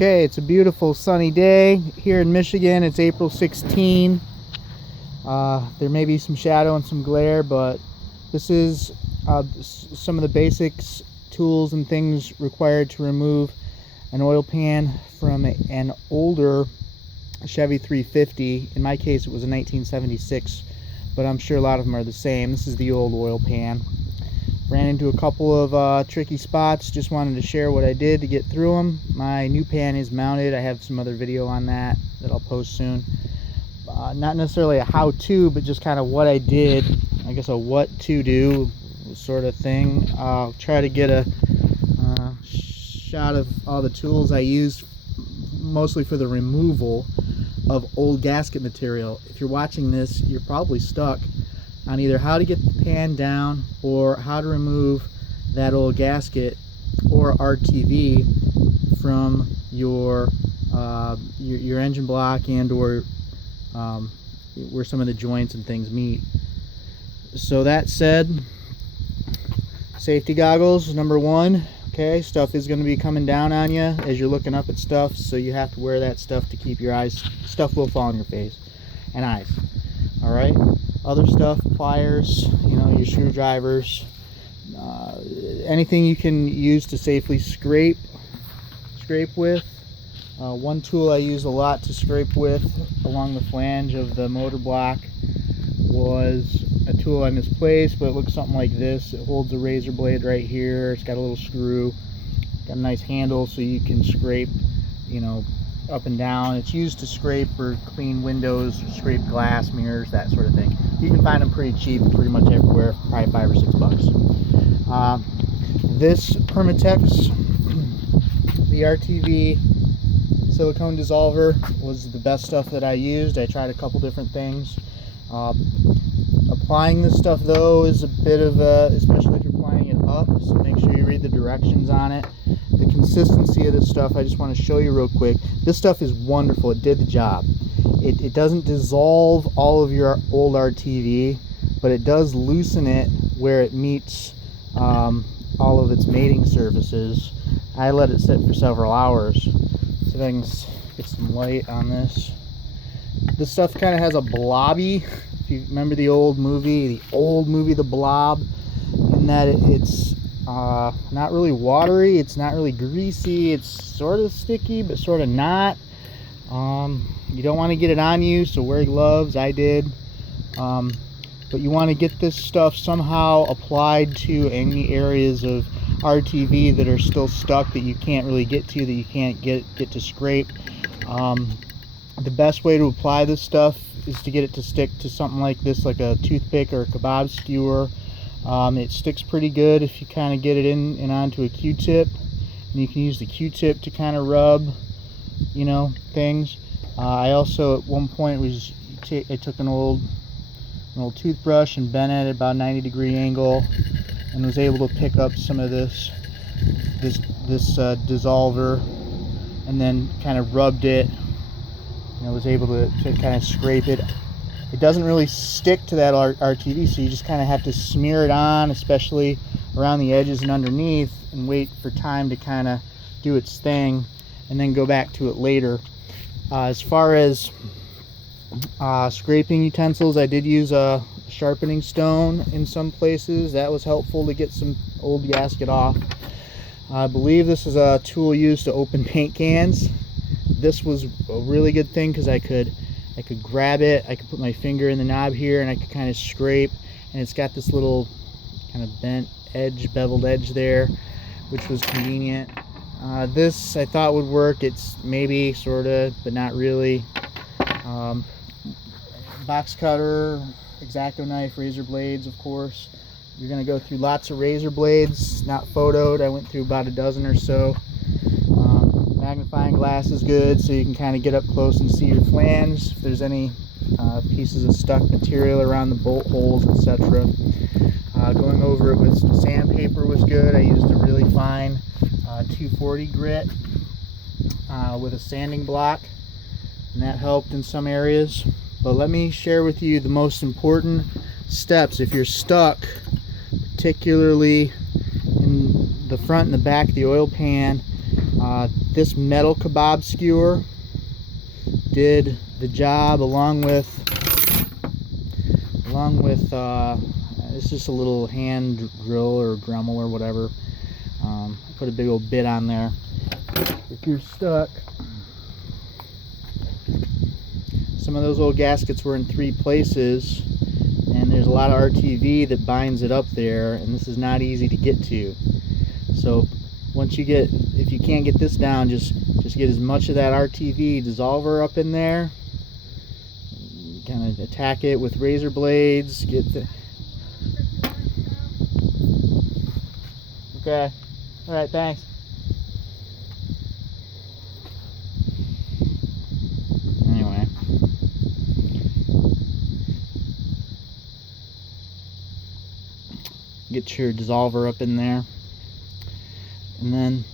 Okay, it's a beautiful sunny day here in Michigan. It's April 16. There may be some shadow and some glare, but this is some of the basics, tools and things required to remove an oil pan from an older Chevy 350. In my case, it was a 1976, but I'm sure a lot of them are the same. This is the old oil pan. Ran into a couple of tricky spots. Just wanted to share what I did to get through them. My new pan is mounted. I have some other video on that I'll post soon. Not necessarily a how-to, but just kind of what I did. I guess a what to do sort of thing. I'll try to get a shot of all the tools I used, mostly for the removal of old gasket material. If you're watching this, you're probably stuck on either how to get the pan down or how to remove that old gasket or RTV from your engine block and or where some of the joints and things meet. So that said, safety goggles, number one. Okay, stuff is going to be coming down on you as you're looking up at stuff, so you have to wear that stuff to keep your eyes, stuff will fall on your face and eyes. All right, other stuff, pliers, your screwdrivers, anything you can use to safely scrape with. One tool I use a lot to scrape with along the flange of the motor block was a tool I misplaced, but it looks something like this. It holds a razor blade right here. It's got a little screw, got a nice handle so you can scrape, up and down. It's used to scrape or clean windows, scrape glass, mirrors, that sort of thing. You can find them pretty cheap pretty much everywhere, probably $5 or $6. This Permatex, the RTV silicone dissolver, was the best stuff that I used. I tried a couple different things. Applying this stuff though is a bit of especially if you're applying it up, so make sure you read the directions on it. The consistency of this stuff, I just want to show you real quick. This stuff is wonderful. It did the job. It doesn't dissolve all of your old RTV, but it does loosen it where it meets all of its mating surfaces. I let it sit for several hours. See if I can get some light on this. This stuff kind of has a blobby, if you remember the old movie The Blob, in that it's not really watery, it's not really greasy, it's sort of sticky but sort of not. You don't want to get it on you, so wear gloves. I did. But you want to get this stuff somehow applied to any areas of RTV that are still stuck, that you can't really get to, that you can't get to scrape. The best way to apply this stuff is to get it to stick to something like this, like a toothpick or a kebab skewer. It sticks pretty good if you kind of get it in and onto a Q-tip, and you can use the Q-tip to kind of rub, things. I also at one point I took an old toothbrush and bent it at about a 90-degree angle, and was able to pick up some of this dissolver, and then kind of rubbed it. I was able to kind of scrape it. It doesn't really stick to that RTV, so you just kind of have to smear it on, especially around the edges and underneath, and wait for time to kind of do its thing, and then go back to it later. As far as scraping utensils, I did use a sharpening stone in some places. That was helpful to get some old gasket off. I believe this is a tool used to open paint cans. This was a really good thing because I could grab it, I could put my finger in the knob here, and I could kind of scrape, and it's got this little kind of bent edge, beveled edge there, which was convenient. This I thought would work. It's maybe, sort of, but not really. Box cutter, X-Acto knife, razor blades, of course. You're going to go through lots of razor blades, not photoed. I went through about a dozen or so. Magnifying glass is good, so you can kind of get up close and see your flange, if there's any pieces of stuck material around the bolt holes, etc. Going over it with sandpaper was good. I used a really fine 240 grit with a sanding block, and that helped in some areas. But let me share with you the most important steps if you're stuck, particularly in the front and the back of the oil pan, This metal kebab skewer did the job, along with it's just a little hand drill or Dremel or whatever. Put a big old bit on there. If you're stuck, some of those old gaskets were in 3 places, and there's a lot of RTV that binds it up there, and this is not easy to get to. So once you get, if you can't get this down, just get as much of that RTV dissolver up in there. Kind of attack it with razor blades. Get the. Okay. All right. Thanks. Anyway. Get your dissolver up in there. And then